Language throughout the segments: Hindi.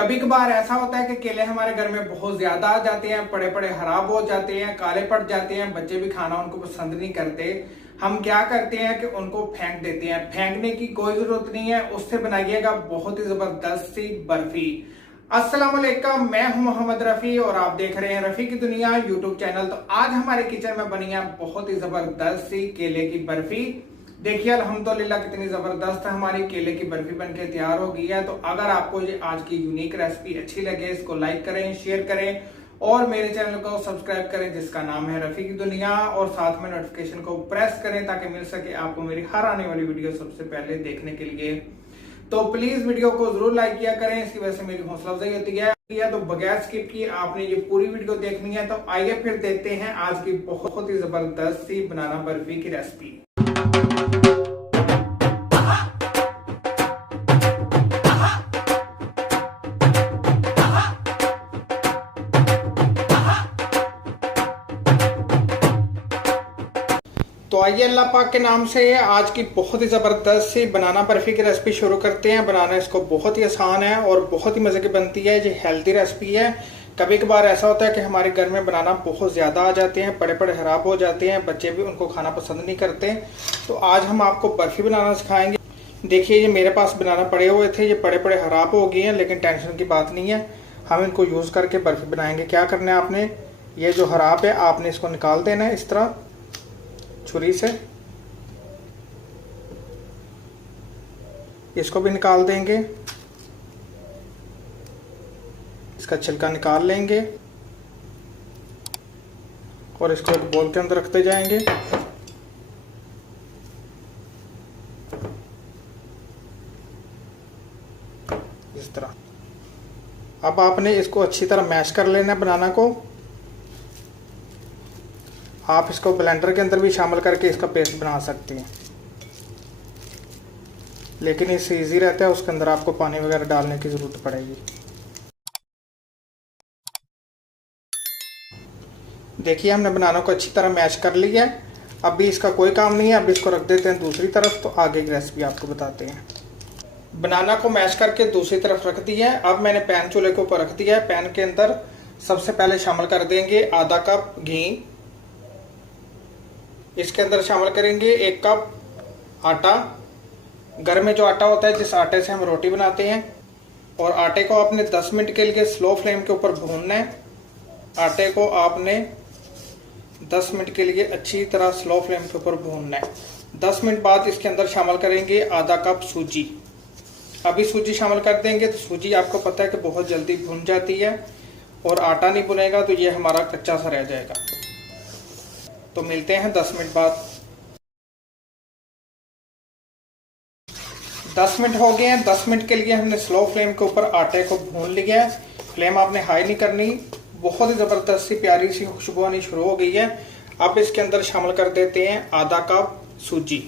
कभी कभार ऐसा होता है कि केले हमारे घर में बहुत ज्यादा आ जाते हैं, पड़े पड़े खराब हो जाते हैं, काले पड़ जाते हैं, बच्चे भी खाना उनको पसंद नहीं करते। हम क्या करते हैं कि उनको फेंक देते हैं। फेंकने की कोई जरूरत नहीं है, उससे बनाइएगा बहुत ही जबरदस्त सी बर्फी। अस्सलाम वालेकुम, मैं हूं मोहम्मद रफी और आप देख रहे हैं रफी की दुनिया यूट्यूब चैनल। तो आज हमारे किचन में बनी है बहुत ही जबरदस्त सी केले की बर्फी। देखिए अल्हम्दुलिल्लाह कितनी जबरदस्त हमारी केले की बर्फी बनके तैयार हो गई है। तो अगर आपको ये आज की यूनिक रेसिपी अच्छी लगे, इसको लाइक करें, शेयर करें और मेरे चैनल को सब्सक्राइब करें जिसका नाम है रफी की दुनिया, और साथ में नोटिफिकेशन को प्रेस करें ताकि मिल सके आपको मेरी हर आने वाली वीडियो सबसे पहले देखने के लिए। तो प्लीज वीडियो को जरूर लाइक किया करें, इसकी वजह से मेरी हौसला अफजाई होती है। तो बगैर स्किप किए आपने ये पूरी वीडियो देखनी है। तो आइए फिर देखते हैं आज की बहुत ही जबरदस्त सी बनाना बर्फी की रेसिपी। तो आइए अल्लाह पाक के नाम से आज की बहुत ही ज़बरदस्त सी बनाना बर्फ़ी की रेसिपी शुरू करते हैं। बनाना इसको बहुत ही आसान है और बहुत ही मज़े की बनती है। ये हेल्दी रेसिपी है। कभी कभार ऐसा होता है कि हमारे घर में बनाना बहुत ज़्यादा आ जाते हैं, बड़े बड़े ख़राब हो जाते हैं, बच्चे भी उनको खाना पसंद नहीं करते। तो आज हम आपको बर्फ़ी बनाना सिखाएंगे। देखिए ये मेरे पास बनाना पड़े हुए थे, ये बड़े बड़े ख़राब हो गए हैं, लेकिन टेंशन की बात नहीं है, हम इनको यूज़ करके बर्फ़ी बनाएंगे। क्या करना है आपने, ये जो ख़राब है आपने इसको निकाल देना है इस तरह छुरी से। इसको भी निकाल देंगे, इसका छिलका निकाल लेंगे और इसको एक बोल के अंदर रखते जाएंगे। इस तरह अब आपने इसको अच्छी तरह मैश कर लेना है बनाना को। आप इसको ब्लेंडर के अंदर भी शामिल करके इसका पेस्ट बना सकते हैं, लेकिन इससे इजी रहता है, उसके अंदर आपको पानी वगैरह डालने की ज़रूरत पड़ेगी। देखिए हमने बनाना को अच्छी तरह मैश कर लिया है। अब भी इसका कोई काम नहीं है, अब इसको रख देते हैं दूसरी तरफ। तो आगे की रेसिपी आपको बताते हैं। बनाना को मैश करके दूसरी तरफ रख दिया है। अब मैंने पैन चूल्हे के ऊपर रख दिया है। पैन के अंदर सबसे पहले शामिल कर देंगे आधा कप घी। इसके अंदर शामिल करेंगे 1 कप आटा। घर में जो आटा होता है, जिस आटे से हम रोटी बनाते हैं, और आटे को आपने 10 मिनट के लिए स्लो फ्लेम के ऊपर भूनना है। आटे को आपने 10 मिनट के लिए अच्छी तरह स्लो फ्लेम के ऊपर भूनना है। 10 मिनट बाद इसके अंदर शामिल करेंगे आधा कप सूजी। अभी सूजी शामिल कर देंगे तो सूजी आपको पता है कि बहुत जल्दी भुन जाती है, और आटा नहीं भुनेगा तो ये हमारा कच्चा सा रह जाएगा। तो मिलते हैं 10 मिनट बाद। 10 मिनट हो गए हैं। 10 मिनट के लिए हमने स्लो फ्लेम के ऊपर आटे को भून लिया है। फ्लेम आपने हाई नहीं करनी। बहुत ही ज़बरदस्त सी प्यारी सी खुशबू आनी शुरू हो गई है। अब इसके अंदर शामिल कर देते हैं आधा कप सूजी।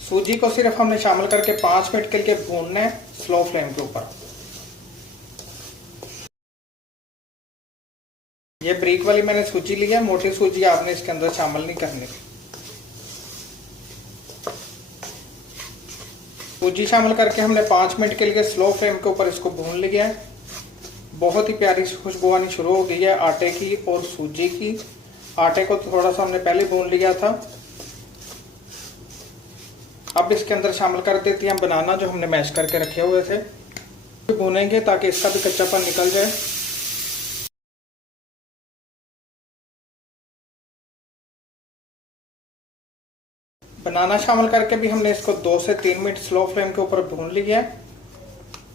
सूजी को सिर्फ हमने शामिल करके 5 मिनट के लिए भूनना है स्लो फ्लेम के ऊपर। ये ब्रीक वाली मैंने सूजी ली है, मोटी सूजी आपने इसके अंदर शामिल नहीं करनी। सूजी शामिल करके हमने 5 मिनट के लिए स्लो फ्लेम के ऊपर इसको भून लिया है। बहुत ही प्यारी सी खुशबू आनी शुरू हो गई है आटे की और सूजी की। आटे को थोड़ा सा हमने पहले भून लिया था। अब इसके अंदर शामिल कर देते हैं बनाना जो हमने मैश करके रखे हुए थे। भूनेंगे ताकि इसका भी कच्चापन निकल जाए। बनाना शामिल करके भी हमने इसको 2 से 3 मिनट स्लो फ्लेम के ऊपर भून लिया है।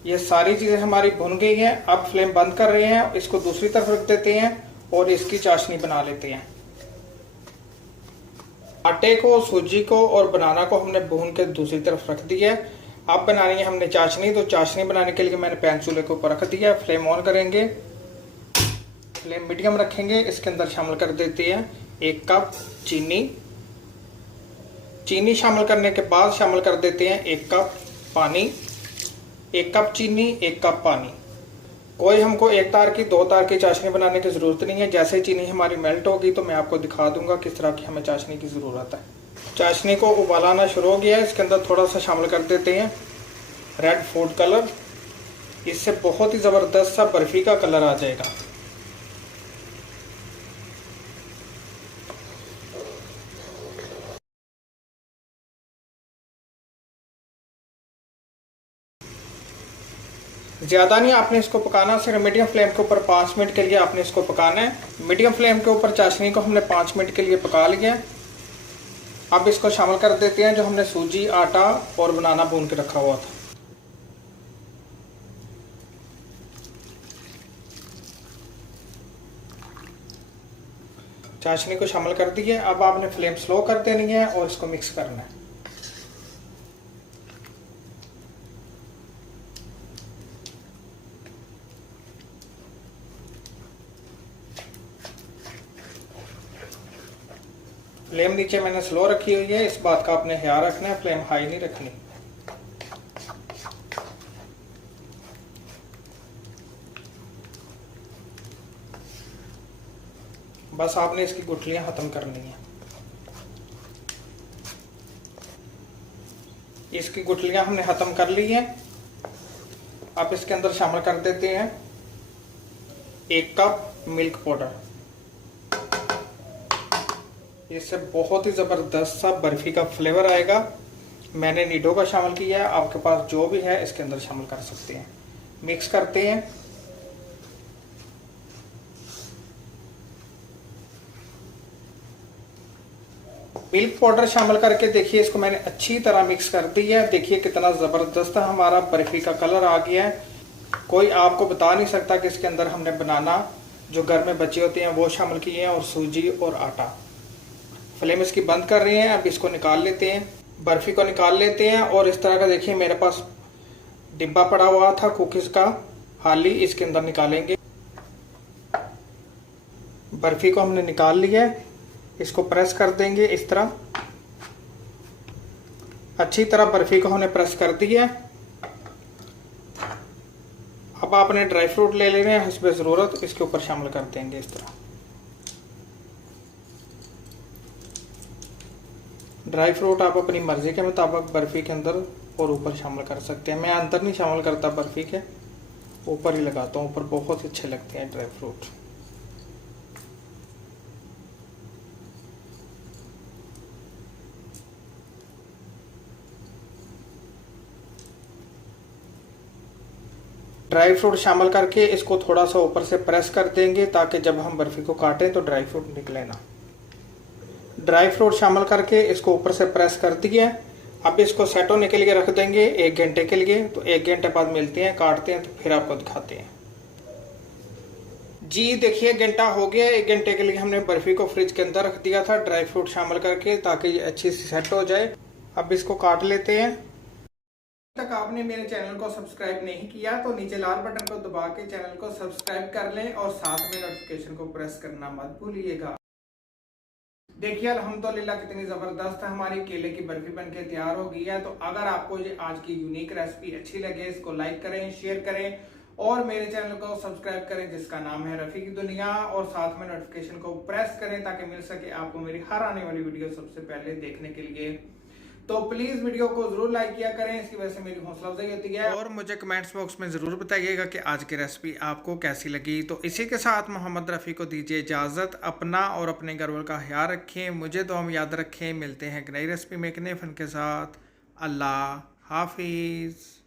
ये सारी चीज़ें हमारी भुन गई हैं। अब फ्लेम बंद कर रहे हैं, इसको दूसरी तरफ रख देते हैं और इसकी चाशनी बना लेते हैं। आटे को, सूजी को और बनाना को हमने भून के दूसरी तरफ रख दिया है। अब बनानी है हमने चाशनी। तो चाशनी बनाने के लिए मैंने पैन चूल्हे के ऊपर रख दिया है। फ्लेम ऑन करेंगे, फ्लेम मीडियम रखेंगे। इसके अंदर शामिल कर देते हैं 1 कप चीनी। चीनी शामिल करने के बाद शामिल कर देते हैं 1 कप पानी। 1 कप चीनी, 1 कप पानी। कोई हमको 1 तार की 2 तार की चाशनी बनाने की ज़रूरत नहीं है। जैसे चीनी हमारी मेल्ट होगी तो मैं आपको दिखा दूंगा किस तरह की हमें चाशनी की ज़रूरत है। चाशनी को उबाल आना शुरू हो गया है। इसके अंदर थोड़ा सा शामिल कर देते हैं रेड फूड कलर, इससे बहुत ही ज़बरदस्त सा बर्फ़ी का कलर आ जाएगा। ज़्यादा नहीं आपने इसको पकाना, सिर्फ मीडियम फ्लेम के ऊपर 5 मिनट के लिए आपने इसको पकाना है। मीडियम फ्लेम के ऊपर चाशनी को हमने 5 मिनट के लिए पका लिया। अब इसको शामिल कर देते हैं जो हमने सूजी, आटा और बनाना भून के रखा हुआ था। चाशनी को शामिल कर दिए। अब आपने फ्लेम स्लो कर देनी है और इसको मिक्स करना है। फ्लेम नीचे मैंने स्लो रखी हुई है, इस बात का आपने ख्याल रखना है, फ्लेम हाई नहीं रखनी। बस आपने इसकी गुठलियां खत्म करनी है। इसकी गुठलियां हमने खत्म कर ली हैं। अब इसके अंदर शामिल कर देते हैं 1 कप मिल्क पाउडर। इससे बहुत ही ज़बरदस्त सा बर्फ़ी का फ्लेवर आएगा। मैंने नीडो का शामिल किया है, आपके पास जो भी है इसके अंदर शामिल कर सकते हैं। मिक्स करते हैं। मिल्क पाउडर शामिल करके देखिए इसको मैंने अच्छी तरह मिक्स कर दी है। देखिए कितना ज़बरदस्त हमारा बर्फ़ी का कलर आ गया है। कोई आपको बता नहीं सकता कि इसके अंदर हमने बनाना जो घर में बचे होते हैं वो शामिल किए हैं और सूजी और आटा। फ्लेम इसकी बंद कर रहे हैं। अब इसको निकाल लेते हैं, बर्फ़ी को निकाल लेते हैं। और इस तरह का देखिए मेरे पास डिब्बा पड़ा हुआ था कुकीज़ का, हाली, इसके अंदर निकालेंगे। बर्फ़ी को हमने निकाल लिया है, इसको प्रेस कर देंगे इस तरह। अच्छी तरह बर्फ़ी को हमने प्रेस कर दिया है। अब आपने ड्राई फ्रूट ले लेने हैं, इसमें ज़रूरत, इसके ऊपर शामिल कर देंगे इस तरह। ड्राई फ्रूट आप अपनी मर्ज़ी के मुताबिक बर्फ़ी के अंदर और ऊपर शामिल कर सकते हैं। मैं अंदर नहीं शामिल करता, बर्फ़ी के ऊपर ही लगाता हूँ। ऊपर बहुत अच्छे लगते हैं ड्राई फ्रूट। ड्राई फ्रूट शामिल करके इसको थोड़ा सा ऊपर से प्रेस कर देंगे ताकि जब हम बर्फ़ी को काटें तो ड्राई फ्रूट निकले ना। ड्राई फ्रूट शामिल करके इसको ऊपर से प्रेस कर दिए। अब इसको सेट होने के लिए रख देंगे 1 घंटे के लिए। तो 1 घंटे बाद मिलते हैं, काटते हैं तो फिर आपको दिखाते हैं। जी देखिए घंटा हो गया। 1 घंटे के लिए हमने बर्फ़ी को फ्रिज के अंदर रख दिया था ड्राई फ्रूट शामिल करके ताकि ये अच्छी सी सेट हो जाए। अब इसको काट लेते हैं। तक आपने मेरे चैनल को सब्सक्राइब नहीं किया तो नीचे लाल बटन को दबा के चैनल को सब्सक्राइब कर लें और साथ में नोटिफिकेशन को प्रेस करना मत भूलिएगा। देखिए अल्हम्दुलिल्लाह कितनी ज़बरदस्त हमारी केले की बर्फ़ी बनके तैयार हो गई है। तो अगर आपको ये आज की यूनिक रेसिपी अच्छी लगे, इसको लाइक करें, शेयर करें और मेरे चैनल को सब्सक्राइब करें जिसका नाम है रफ़ी की दुनिया, और साथ में नोटिफिकेशन को प्रेस करें ताकि मिल सके आपको मेरी हर आने वाली वीडियो सबसे पहले देखने के लिए। तो प्लीज़ वीडियो को ज़रूर लाइक किया करें, इसकी वजह से मेरी हौसला अफजाई होती है। और मुझे कमेंट्स बॉक्स में ज़रूर बताइएगा कि आज की रेसिपी आपको कैसी लगी। तो इसी के साथ मोहम्मद रफ़ी को दीजिए इजाज़त। अपना और अपने घर वालों का ख्याल रखें, मुझे तो हम याद रखें। मिलते हैं एक नई रेसिपी में एक नए फ़न के साथ। अल्लाह हाफिज़।